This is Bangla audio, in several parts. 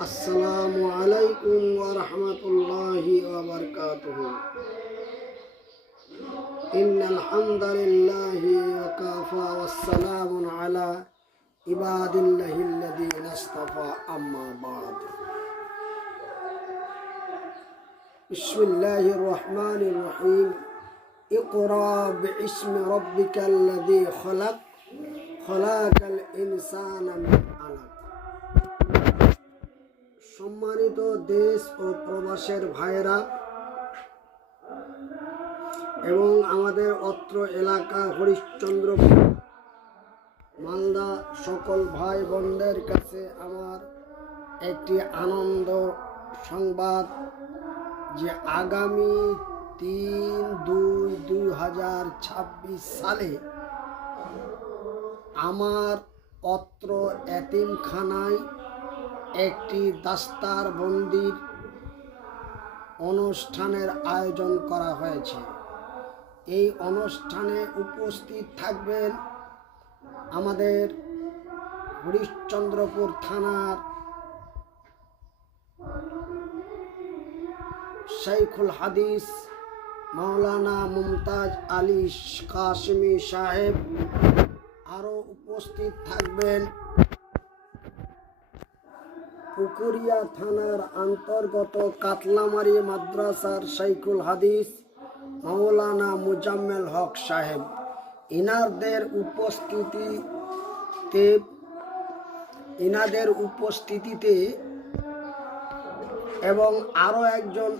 السلام عليكم ورحمة الله وبركاته إن الحمد لله وكفى والسلام على عباد الله الذين اصطفى أما بعد بسم الله الرحمن الرحيم اقرأ باسم ربك الذي خلق خلق الإنسان من علق সম্মানিত দেশ ও প্রবাসের ভাইরা এবং আমাদের অত্র এলাকা হরিশ্চন্দ্রপুর, মালদা, সকল ভাই বোনদের কাছে আমার একটি আনন্দ সংবাদ যে আগামী তিন দুই দুই হাজার ছাব্বিশ সালে আমার অত্র এতিমখানায় একটি দাস্তার বন্দির অনুষ্ঠানের আয়োজন করা হয়েছে। এই অনুষ্ঠানে উপস্থিত থাকবেন আমাদের হরিশ্চন্দ্রপুর থানার শাইখুল হাদিস, মাওলানা মুমতাজ আলী কাশমি সাহেব আরও উপস্থিত থাকবেন। পুকুরিয়া থানার অন্তর্গত কাতলামারি মাদ্রাসার শাইখুল হাদিস মাওলানা মুজাম্মেল হক সাহেব। ইনারদের উপস্থিতিতে, ইনাদের উপস্থিতিতে এবং আরও একজন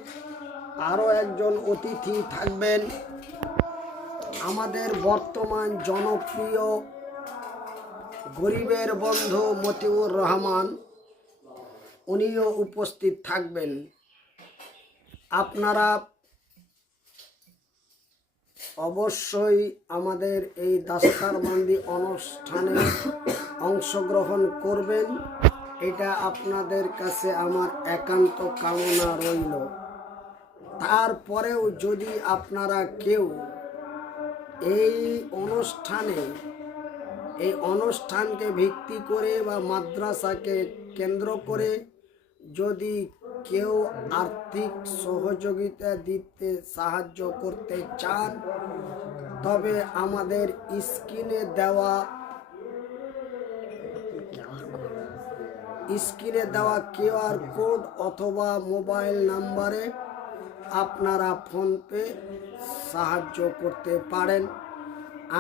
আরও একজন অতিথি থাকবেন। আমাদের বর্তমান জনপ্রিয় গরিবের বন্ধু মতিউর রহমান। উনিও উপস্থিত থাকবেন। আপনারা অবশ্যই আমাদের এই দাস্তারবন্দি অনুষ্ঠানে অংশগ্রহণ করবেন। এটা আপনাদের কাছে আমার একান্ত কামনা রইল। তারপরেও যদি আপনারা কেউ এই অনুষ্ঠানে, এই অনুষ্ঠানকে ভিত্তি করে বা মাদ্রাসাকে কেন্দ্র করে যদি কেউ আর্থিক সহযোগিতা দিতে সাহায্য করতে চান, তবে আমাদের স্ক্রিনে দেওয়া স্ক্রিনে দেওয়া কিউআর কোড অথবা মোবাইল নাম্বারে আপনারা ফোনপে সাহায্য করতে পারেন।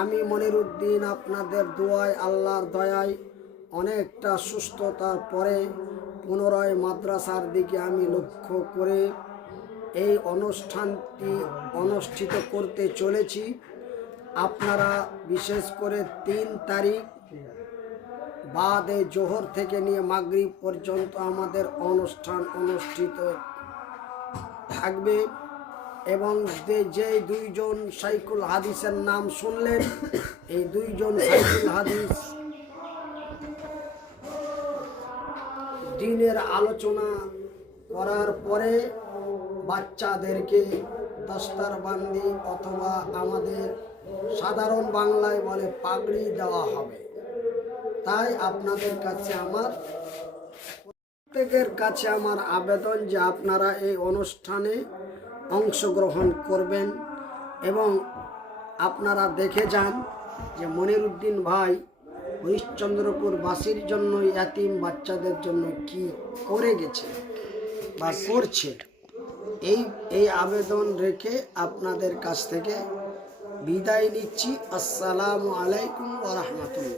আমি মনিরুদ্দিন, আপনাদের দোয়ায়, আল্লাহর দয়ায় অনেকটা সুস্থতার পরে পুনরায় মাদ্রাসার দিকে আমি লক্ষ্য করে এই অনুষ্ঠানটি অনুষ্ঠিত করতে চলেছি। আপনারা বিশেষ করে তিন তারিখ বাদে জোহর থেকে নিয়ে মাগরিব পর্যন্ত আমাদের অনুষ্ঠান অনুষ্ঠিত থাকবে এবং যে দুইজন সাইকুল হাদিসের নাম শুনলেন, এই দুইজন সাইকুল হাদিস দিনের আলোচনা করার পরে বাচ্চাদেরকে দস্তারবান্দি অথবা আমাদের সাধারণ বাংলায় বলে পাগড়ি দেওয়া হবে। তাই আপনাদের কাছে আমার প্রত্যেকের কাছে আমার আবেদন যে আপনারা এই অনুষ্ঠানে অংশগ্রহণ করবেন এবং আপনারা দেখে যান যে মনিরুদ্দিন ভাই হরিশ্চন্দ্রপুর বাসীর জন্য ইয়াতিম বাচ্চাদের জন্য কি করে গেছে বা করছে? এই এই আবেদন রেখে আপনাদের কাছ থেকে বিদায় নিচ্ছি। আসসালামু আলাইকুম ওরহমতুল্লাহ